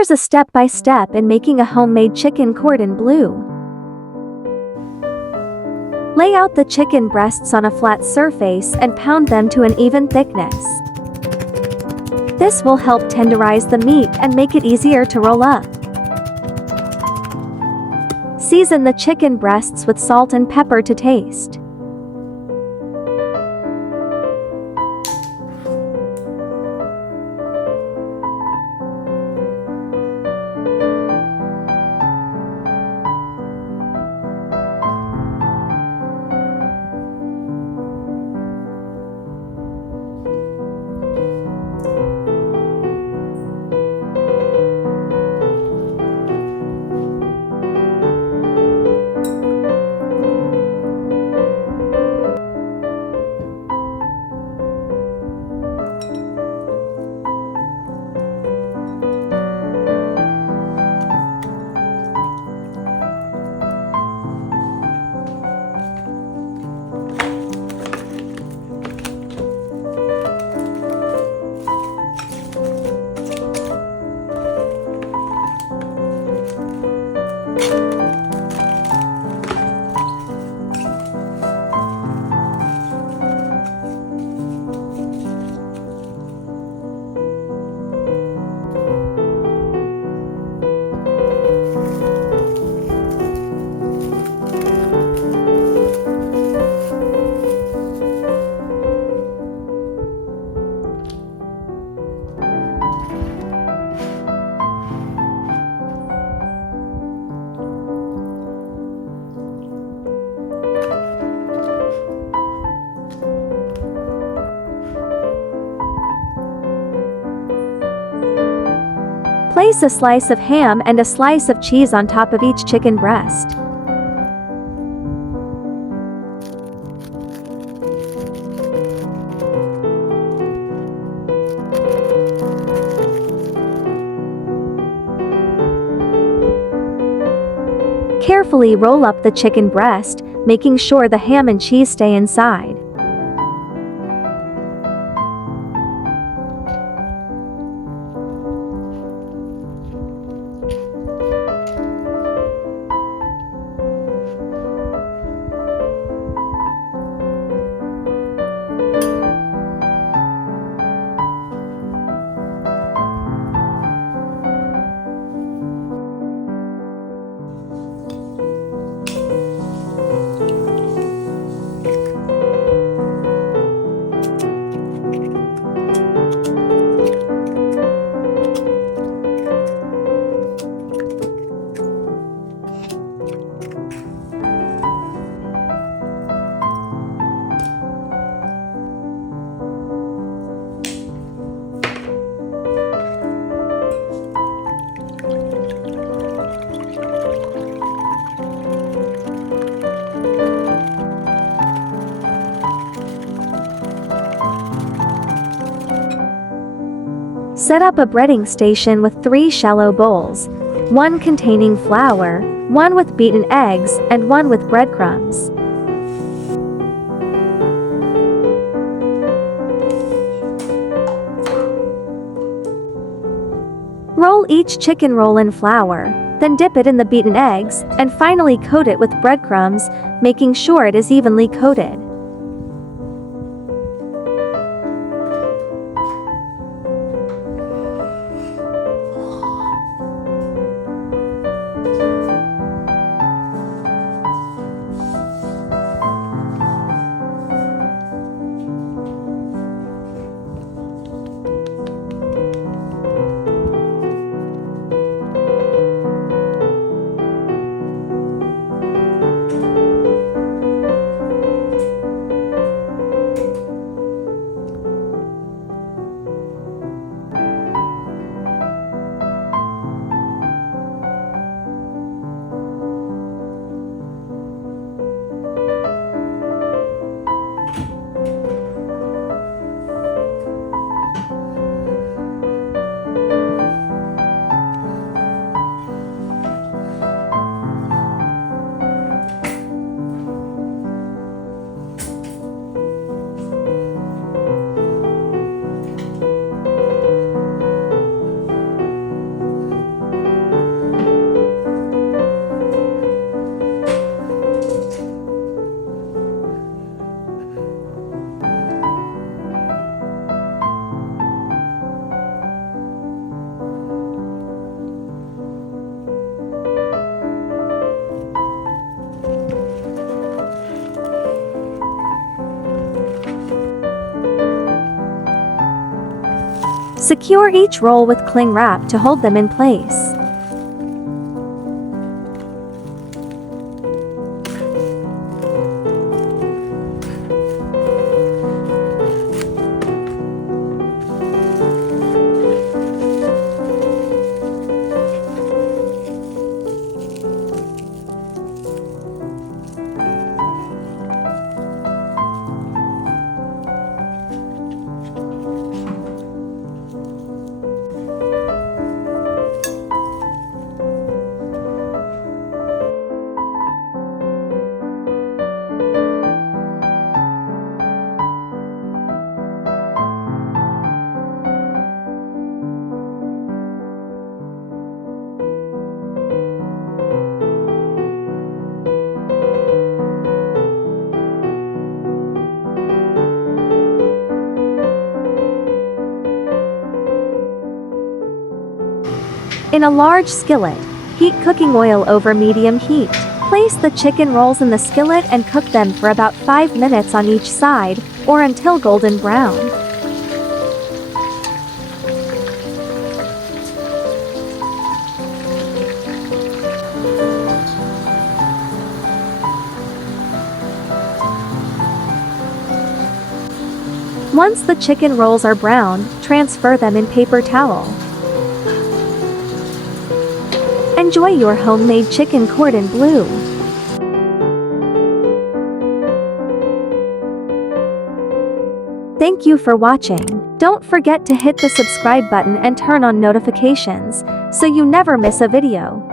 Here's a step-by-step in making a homemade chicken cordon bleu. Lay out the chicken breasts on a flat surface and pound them to an even thickness. This will help tenderize the meat and make it easier to roll up. Season the chicken breasts with salt and pepper to taste. Place a slice of ham and a slice of cheese on top of each chicken breast. Carefully roll up the chicken breast, making sure the ham and cheese stay inside. Set up a breading station with 3 shallow bowls, one containing flour, one with beaten eggs, and one with breadcrumbs. Roll each chicken roll in flour, then dip it in the beaten eggs, and finally coat it with breadcrumbs, making sure it is evenly coated. Secure each roll with cling wrap to hold them in place. In a large skillet, heat cooking oil over medium heat. Place the chicken rolls in the skillet and cook them for about 5 minutes on each side, or until golden brown. Once the chicken rolls are brown, transfer them in paper towel. Enjoy your homemade chicken cordon bleu. Thank you for watching. Don't forget to hit the subscribe button and turn on notifications, so you never miss a video.